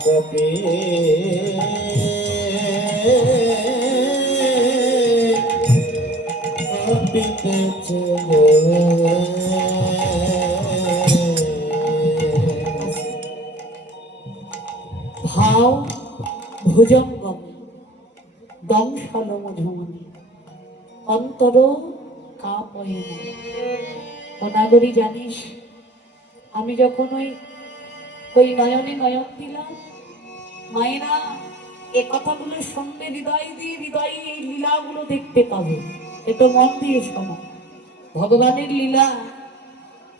Copy কাঁপিতেছে ভাও ভুজঙ্গম দংশন মধুমণি অন্তর কাপয়ে অনাগরি জানিস আমি যখন ওই নয়নে নয়ন দিলাম মায়েরা এ কথাগুলো শুনবে হৃদয় দিয়ে হৃদয়ে এই লীলাগুলো দেখতে পাবে একটু মন দিয়ে শোনো ভগবানের লীলা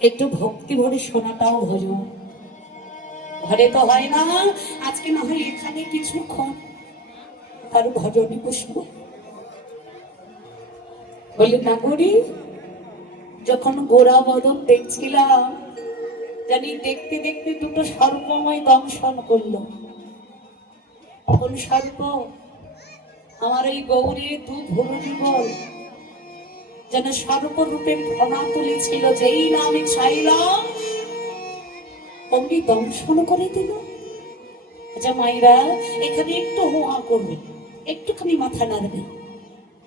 একটু ভক্তি ভরে শোনাটাও ভজন ঘরে তো হয় না আজকে না হয় এখানে কিছুক্ষণ তার ভজনে বসবো বলে নাগরী যখন গোরা বদন দেখছিলাম জানি দেখতে দেখতে দুটো সর্পময় দংশন করলো কোন সর্প আমার এই গৌরী দু ভুরু যুগল যেন সর্বরূপে ফনা তুলেছিল যেই না আমি চাইলাম অমনি দংশন করে দিল আচ্ছা মায়েরা এখানে একটু হোয়া করবে একটুখানি মাথা নাড়বে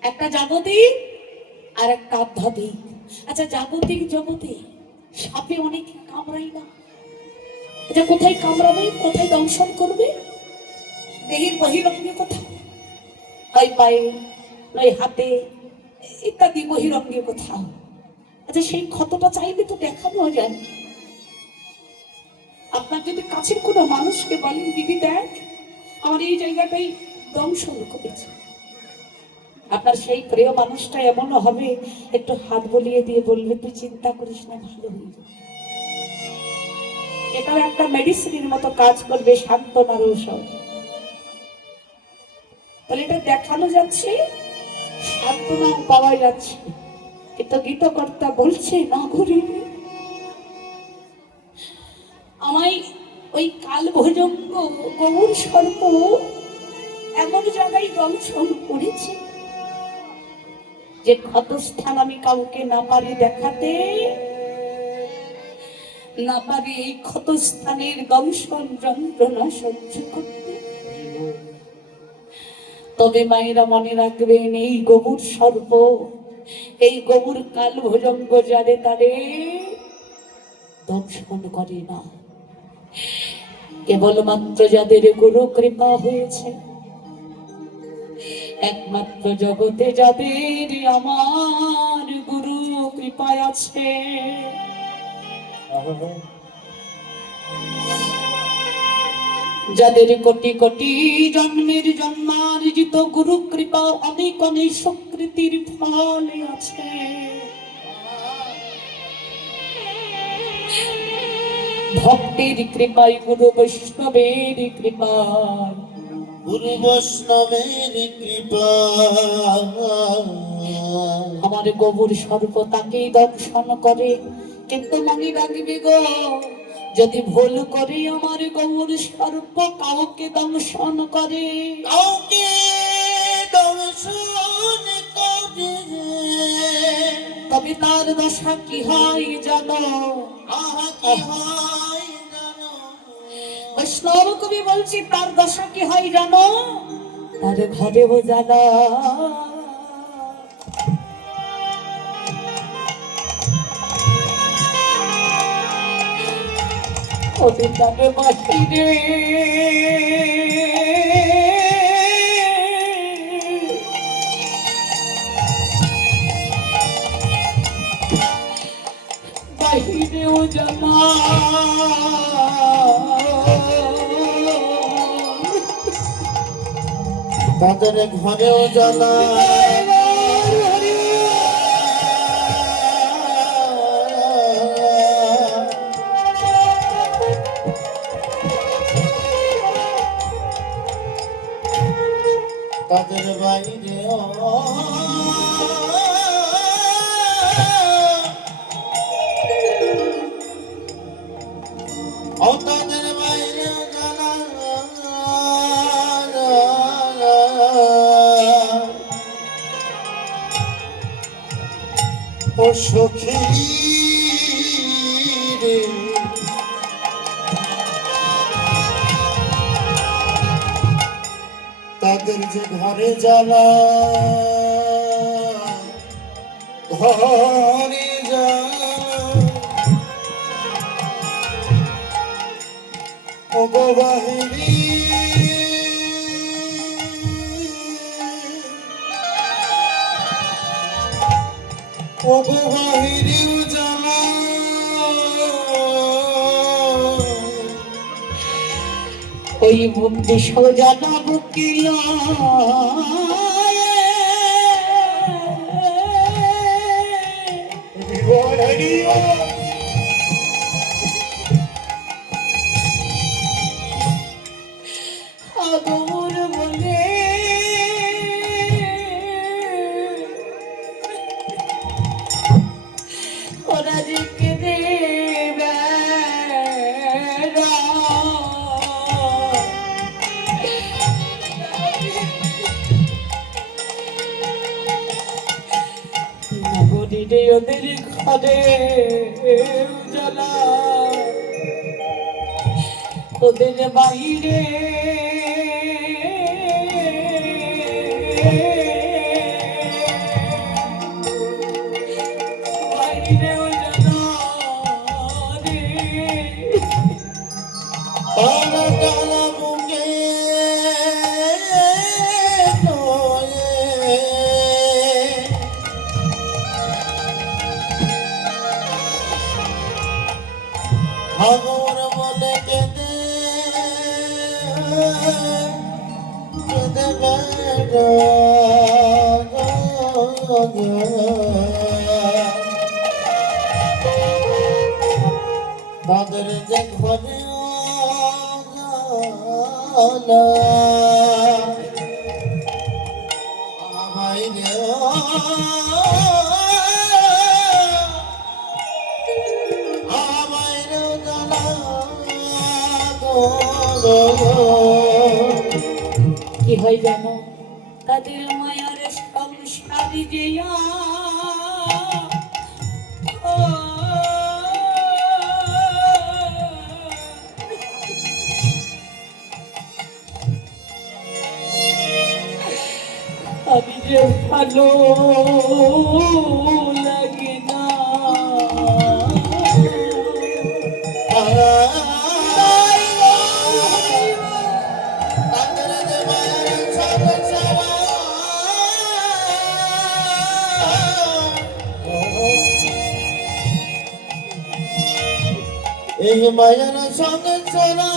একটা জাগতিক আর একটা আধ্যাত্মিক আচ্ছা জাগতিক জগতে সাপে অনেক কামড়াই না আচ্ছা কোথায় কামড়াবে কোথায় দংশন করবে দেহের বহিরঙ্গে কোথাও হয় পায়ে নয় হাতে ইত্যাদি বহিরঙ্গে কোথাও আচ্ছা সেই ক্ষতটা চাইলে তো দেখানো যায় আপনার যদি কাছের কোনো মানুষকে বলেন দিদি দেখ আমার এই জায়গাটাই দংশন করেছে আপনার সেই প্রিয় মানুষটা এমনও হবে একটু হাত বলিয়ে দিয়ে বলবে তুই চিন্তা করিস না ভালো হয়ে যাবে এটাও একটা মেডিসিনের মতো কাজ করবে সান্ত্বনার ঔষধ তাহলে এটা দেখানো যাচ্ছে সান্ত্বনাও পাওয়া যাচ্ছে কিন্তু গীতকর্তা বলছে না ঘুরি আমায় ওই কাল ভোজঙ্গ গৌর সর্প এমন জায়গায় দংশন করেছে যে ক্ষতস্থান আমি কাউকে না পারি দেখাতে না পারি এই ক্ষতস্থানের দংশন যন্ত্রণা সহ্য করতে তবে মায়েরা মনে রাখবেন এই গৌর সর্প এই গৌর কাল ভোজঙ্গ যারে তারে দংশন করে না কেবলমাত্র যাদের গুরু কৃপা হয়েছে একমাত্র জগতে যাদের আমার গুরু কৃপায় আছে যাদের কোটি কোটি জন্মের জন্মার্জিত গুরু কৃপা অনেক অনেক স্বীকৃতির ফলে আছে ভক্তের কৃপায় গুরু বৈষ্ণবের কৃপায় গুরু বৈষ্ণবের কৃপা আমার গৌর সর্প তাকেই দর্শন করে কিন্তু মনে রাখবে গো যদি ভুল করে আমার গৌর সর্প কাউকে দংশন করে কাউকে দর্শন করে তবে তার দশা কি হয় জানো আহা কি হয় জানো বৈষ্ণব কবি বলছি তার দশা কি হয় জানো তার ঘরে বোঝানা ওদের তাকে বাহিরে বাহিরেও জানা তাদের ঘরেও জ্বালা তাদের বাইরেও তাদের বাইরেও জ্বালা ও সখী রে তাদের যে ঘরে জ্বালা, ঘরে জ্বালা, ও গো বাহিনী ও গো বাহিনী জ্বালা, ওই বুদ্ধি সোজানা বুকিল আদর বলে ওরা যে কেঁদে নগরীরে ওদের ঘরে জ্বালা, ওদের বাইরে বাইরেও জ্বালা রে। তারা জ্বালা বুকে নয়ে, ভাগর বলে কেঁদে কেঁদে বেড়া, তাদের যে ঘরে জ্বালা, বাইরে বাইরে জ্বালা গো। কি হয় জানো, তাদের মায়ার সংসারী যে আমি যে ভালো লাগে না। এই মায়ের সঙ্গে চলা